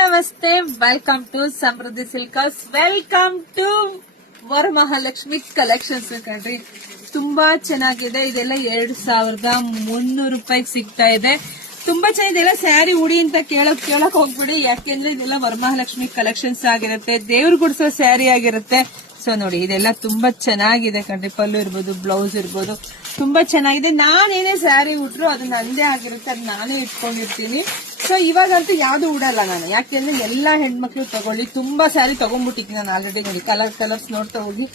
ನಮಸ್ತೆ, welcome to Samruddhi silkers, welcome to Varamahalakshmi collections. ಕಣ್ರಿ, ತುಂಬಾ ಚೆನ್ನಾಗಿದೆ. ಇದೆಲ್ಲ 2300 ರೂಪಾಯಿಗೆ ಸಿಗ್ತಾ ಇದೆ. ತುಂಬಾ ಚೆನ್ನಾಗಿದೆಲ್ಲ. ಸ್ಯಾರಿ ಉಡಿ ಅಂತ ಕೇಳಕ್ ಹೋಗ್ಬಿಡಿ, ಯಾಕೆಂದ್ರೆ ಇದೆಲ್ಲ ವರಮಹಾಲಕ್ಷ್ಮಿ ಕಲೆಕ್ಷನ್ಸ್ ಆಗಿರುತ್ತೆ, ದೇವ್ರ ಗುಡ್ಸೋ ಸ್ಯಾರಿ ಆಗಿರುತ್ತೆ. ಸೊ ನೋಡಿ, ಇದೆಲ್ಲ ತುಂಬಾ ಚೆನ್ನಾಗಿದೆ ಕಣ್ರಿ. ಪಲ್ಲು ಇರ್ಬೋದು, ಬ್ಲೌಸ್ ಇರ್ಬೋದು, ತುಂಬಾ ಚೆನ್ನಾಗಿದೆ. ನಾನೇನೇ ಸ್ಯಾರಿ ಉಟ್ರು ಅದು ನಂದೇ ಆಗಿರುತ್ತೆ, ಅದು ನಾನೇ ಇಟ್ಕೊಂಡಿರ್ತೀನಿ. ಸೊ ಇವಾಗಂತೂ ಯಾವ್ದು ಉಡಲ್ಲ ನಾನು, ಯಾಕೆಂದ್ರೆ ಎಲ್ಲಾ ಹೆಣ್ಮಕ್ಳು ತಗೊಳ್ಳಿ. ತುಂಬಾ ಸ್ಯಾರಿ ತಗೊಂಡ್ಬಿಟ್ಟಿದ್ದೀನಿ ನಾನು ಆಲ್ರೆಡಿ. ನೋಡಿ, ಕಲರ್ಸ್ ನೋಡ್ತಾ ಹೋಗಿ,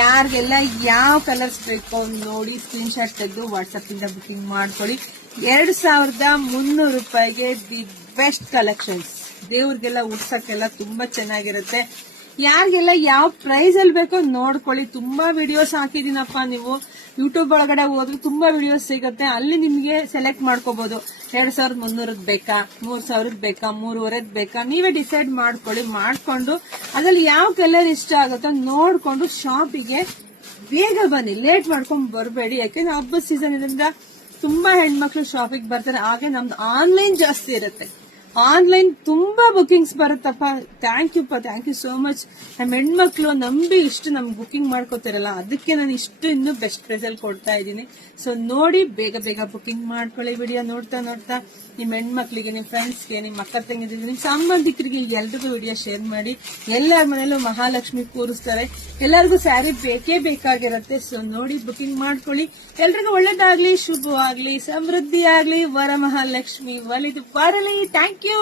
ಯಾರಿಗೆಲ್ಲ ಯಾವ ಕಲರ್ಸ್ ಬೇಕು ನೋಡಿ ಸ್ಕ್ರೀನ್ ಶಾಟ್ ತೆಗೆದು ವಾಟ್ಸ್ಆಪ್ ಇಂದ ಬುಕಿಂಗ್ ಮಾಡ್ಕೊಳ್ಳಿ. 2300 ರೂಪಾಯಿಗೆ ದಿ ಬೆಸ್ಟ್ ಕಲೆಕ್ಷನ್ಸ್. ದೇವ್ರಿಗೆಲ್ಲ ಉಡ್ಸಕ್ಕೆಲ್ಲ ತುಂಬಾ ಚೆನ್ನಾಗಿರುತ್ತೆ. ಯಾರಿಗೆಲ್ಲ ಯಾವ ಪ್ರೈಸ್ ಅಲ್ಲಿ ಬೇಕೋ ನೋಡ್ಕೊಳ್ಳಿ. ತುಂಬಾ ವಿಡಿಯೋಸ್ ಹಾಕಿದೀನಪ್ಪ, ನೀವು ಯೂಟ್ಯೂಬ್ ಒಳಗಡೆ ಹೋದ್ರೆ ತುಂಬಾ ವಿಡಿಯೋಸ್ ಸಿಗುತ್ತೆ, ಅಲ್ಲಿ ನಿಮ್ಗೆ ಸೆಲೆಕ್ಟ್ ಮಾಡ್ಕೋಬಹುದು. 2300 ಬೇಕಾ, 3000 ಬೇಕಾ, 3500 ಬೇಕಾ, ನೀವೇ ಡಿಸೈಡ್ ಮಾಡ್ಕೊಳ್ಳಿ. ಮಾಡ್ಕೊಂಡು ಅದ್ರಲ್ಲಿ ಯಾವ ಕಲರ್ ಇಷ್ಟ ಆಗುತ್ತೋ ನೋಡ್ಕೊಂಡು ಶಾಪಿಗೆ ಬೇಗ ಬನ್ನಿ, ಲೇಟ್ ಮಾಡ್ಕೊಂಡ್ ಬರಬೇಡಿ. ಯಾಕೆಂದ್ರೆ ಹಬ್ಬದ ಸೀಸನ್ ಇದರಿಂದ ತುಂಬಾ ಹೆಣ್ಮಕ್ಳು ಶಾಪಿಗೆ ಬರ್ತಾರೆ. ಹಾಗೆ ನಮ್ದು ಆನ್ಲೈನ್ ಜಾಸ್ತಿ ಇರುತ್ತೆ. ಆನ್ಲೈನ್ ತುಂಬಾ ಬುಕಿಂಗ್ಸ್ ಬರುತ್ತಪ್ಪ. Thank you so much. ನಮ್ಮ ಹೆಣ್ಮಕ್ಳು ನಂಬಿ ಇಷ್ಟು ನಮ್ಗೆ ಬುಕಿಂಗ್ ಮಾಡ್ಕೋತಿರಲ್ಲ, ಅದಕ್ಕೆ ನಾನು ಇಷ್ಟು ಇನ್ನೂ ಬೆಸ್ಟ್ ಪ್ರೈಸ್ ಅಲ್ಲಿ ಕೊಡ್ತಾ ಇದ್ದೀನಿ. ಸೊ ನೋಡಿ, ಬೇಗ ಬುಕಿಂಗ್ ಮಾಡ್ಕೊಳ್ಳಿ. ವಿಡಿಯೋ ನೋಡ್ತಾ ನಿಮ್ಮ ಹೆಣ್ಮಕ್ಳಿಗೆ, ನಿಮ್ಮ ಫ್ರೆಂಡ್ಸ್ಗೆ, ನಿಮ್ಮ ಅಕ್ಕ ತಂಗಿಗೆ, ನಿಮ್ಮ ಸಂಬಂಧಿಕರಿಗೆ ಎಲ್ರಿಗೂ ವಿಡಿಯೋ ಶೇರ್ ಮಾಡಿ. ಎಲ್ಲರ ಮನೆಯಲ್ಲೂ ಮಹಾಲಕ್ಷ್ಮಿ ಕೂರಿಸ್ತಾರೆ, ಎಲ್ಲರಿಗೂ ಸ್ಯಾರಿ ಬೇಕೇ ಬೇಕಾಗಿರುತ್ತೆ. ಸೊ ನೋಡಿ, ಬುಕಿಂಗ್ ಮಾಡ್ಕೊಳ್ಳಿ. ಎಲ್ರಿಗೂ ಒಳ್ಳೇದಾಗ್ಲಿ, ಶುಭವಾಗ್ಲಿ, ಸಮೃದ್ಧಿ ಆಗ್ಲಿ, ವರಮಹಾಲಕ್ಷ್ಮಿ ಒಲಿದು ಬರಲಿ. Thank you.